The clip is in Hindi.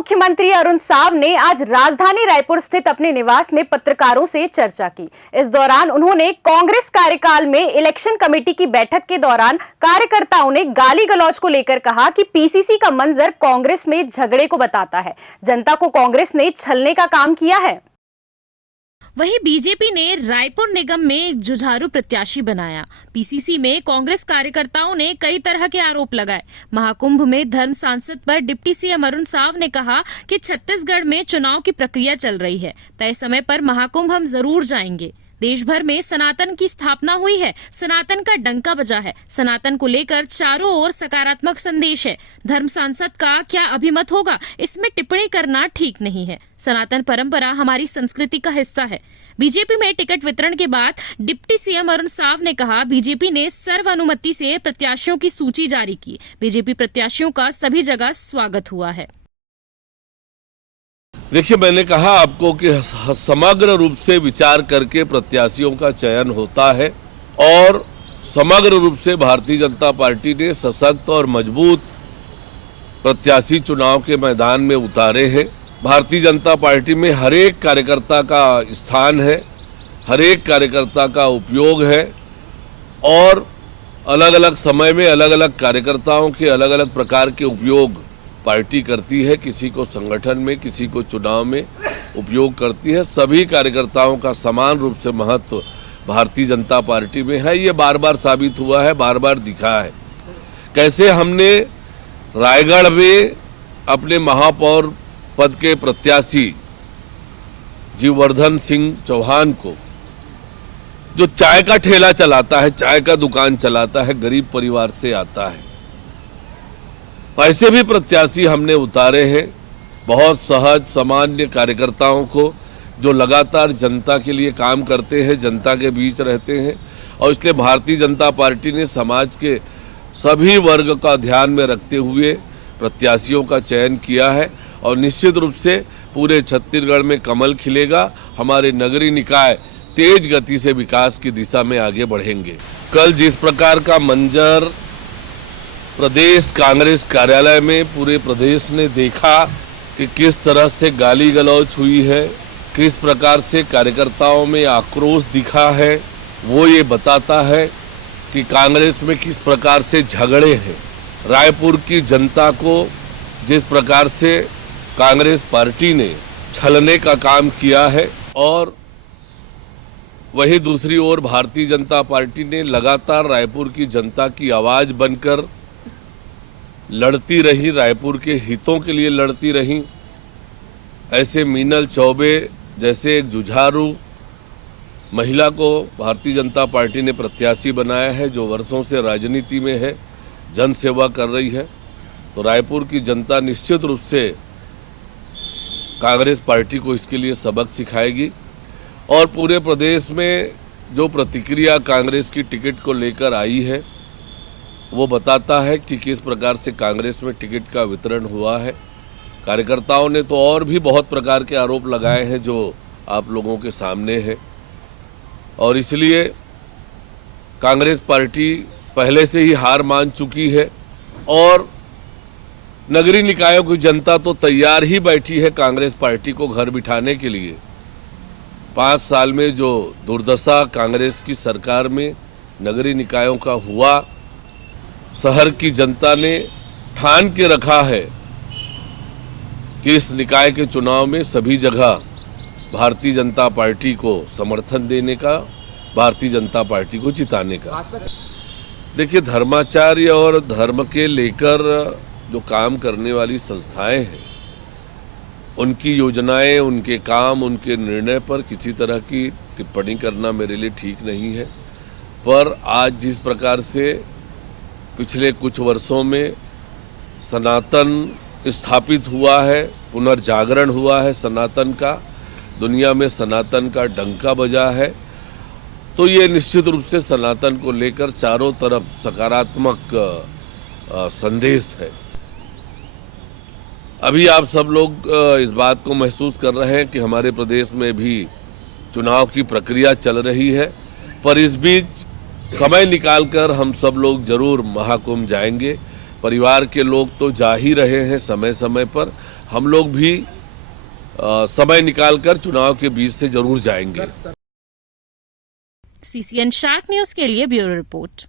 मुख्यमंत्री अरुण साव ने आज राजधानी रायपुर स्थित अपने निवास में पत्रकारों से चर्चा की। इस दौरान उन्होंने कांग्रेस कार्यकाल में इलेक्शन कमेटी की बैठक के दौरान कार्यकर्ताओं ने गाली गलौज को लेकर कहा कि पीसीसी का मंजर कांग्रेस में झगड़े को बताता है। जनता को कांग्रेस ने छलने का काम किया है। वहीं बीजेपी ने रायपुर निगम में जुझारू प्रत्याशी बनाया। पीसीसी में कांग्रेस कार्यकर्ताओं ने कई तरह के आरोप लगाए। महाकुंभ में धर्म सांसद पर डिप्टी सीएम अरुण साव ने कहा कि छत्तीसगढ़ में चुनाव की प्रक्रिया चल रही है, तय समय पर महाकुंभ हम जरूर जाएंगे। देश भर में सनातन की स्थापना हुई है, सनातन का डंका बजा है। सनातन को लेकर चारों ओर सकारात्मक संदेश है। धर्म सांसद का क्या अभिमत होगा, इसमें टिप्पणी करना ठीक नहीं है। सनातन परंपरा हमारी संस्कृति का हिस्सा है। बीजेपी में टिकट वितरण के बाद डिप्टी सीएम अरुण साव ने कहा, बीजेपी ने सर्वानुमति से प्रत्याशियों की सूची जारी की। बीजेपी प्रत्याशियों का सभी जगह स्वागत हुआ है। देखिए, मैंने कहा आपको कि समग्र रूप से विचार करके प्रत्याशियों का चयन होता है और समग्र रूप से भारतीय जनता पार्टी ने सशक्त और मजबूत प्रत्याशी चुनाव के मैदान में उतारे हैं। भारतीय जनता पार्टी में हर एक कार्यकर्ता का स्थान है, हर एक कार्यकर्ता का उपयोग है और अलग अलग समय में अलग अलग कार्यकर्ताओं के अलग अलग प्रकार के उपयोग पार्टी करती है। किसी को संगठन में, किसी को चुनाव में उपयोग करती है। सभी कार्यकर्ताओं का समान रूप से महत्व भारतीय जनता पार्टी में है। ये बार बार साबित हुआ है, बार बार दिखा है। कैसे हमने रायगढ़ में अपने महापौर पद के प्रत्याशी जीववर्धन सिंह चौहान को, जो चाय का ठेला चलाता है, चाय का दुकान चलाता है, गरीब परिवार से आता है, ऐसे भी प्रत्याशी हमने उतारे हैं। बहुत सहज सामान्य कार्यकर्ताओं को जो लगातार जनता के लिए काम करते हैं, जनता के बीच रहते हैं और इसलिए भारतीय जनता पार्टी ने समाज के सभी वर्ग का ध्यान में रखते हुए प्रत्याशियों का चयन किया है और निश्चित रूप से पूरे छत्तीसगढ़ में कमल खिलेगा। हमारे नगरीय निकाय तेज गति से विकास की दिशा में आगे बढ़ेंगे। कल जिस प्रकार का मंजर प्रदेश कांग्रेस कार्यालय में पूरे प्रदेश ने देखा कि किस तरह से गाली गलौज हुई है, किस प्रकार से कार्यकर्ताओं में आक्रोश दिखा है, वो ये बताता है कि कांग्रेस में किस प्रकार से झगड़े हैं। रायपुर की जनता को जिस प्रकार से कांग्रेस पार्टी ने छलने का काम किया है और वहीं दूसरी ओर भारतीय जनता पार्टी ने लगातार रायपुर की जनता की आवाज़ बनकर लड़ती रही, रायपुर के हितों के लिए लड़ती रही। ऐसे मीनल चौबे जैसे एक जुझारू महिला को भारतीय जनता पार्टी ने प्रत्याशी बनाया है, जो वर्षों से राजनीति में है, जन सेवा कर रही है। तो रायपुर की जनता निश्चित रूप से कांग्रेस पार्टी को इसके लिए सबक सिखाएगी और पूरे प्रदेश में जो प्रतिक्रिया कांग्रेस की टिकट को लेकर आई है वो बताता है कि किस प्रकार से कांग्रेस में टिकट का वितरण हुआ है। कार्यकर्ताओं ने तो और भी बहुत प्रकार के आरोप लगाए हैं जो आप लोगों के सामने है और इसलिए कांग्रेस पार्टी पहले से ही हार मान चुकी है और नगरीय निकायों की जनता तो तैयार ही बैठी है कांग्रेस पार्टी को घर बिठाने के लिए। 5 साल में जो दुर्दशा कांग्रेस की सरकार में नगरीय निकायों का हुआ, शहर की जनता ने ठान के रखा है कि इस निकाय के चुनाव में सभी जगह भारतीय जनता पार्टी को समर्थन देने का, भारतीय जनता पार्टी को जिताने का। देखिए, धर्माचार्य और धर्म के लेकर जो काम करने वाली संस्थाएं हैं, उनकी योजनाएं, उनके काम, उनके निर्णय पर किसी तरह की टिप्पणी करना मेरे लिए ठीक नहीं है। पर आज जिस प्रकार से पिछले कुछ वर्षों में सनातन स्थापित हुआ है, पुनर्जागरण हुआ है सनातन का, दुनिया में सनातन का डंका बजा है, तो ये निश्चित रूप से सनातन को लेकर चारों तरफ सकारात्मक संदेश है। अभी आप सब लोग इस बात को महसूस कर रहे हैं कि हमारे प्रदेश में भी चुनाव की प्रक्रिया चल रही है, पर इस बीच समय निकालकर हम सब लोग जरूर महाकुंभ जाएंगे। परिवार के लोग तो जा ही रहे हैं समय समय पर, हम लोग भी समय निकालकर चुनाव के बीच से जरूर जाएंगे। CCN शार्क न्यूज के लिए ब्यूरो रिपोर्ट।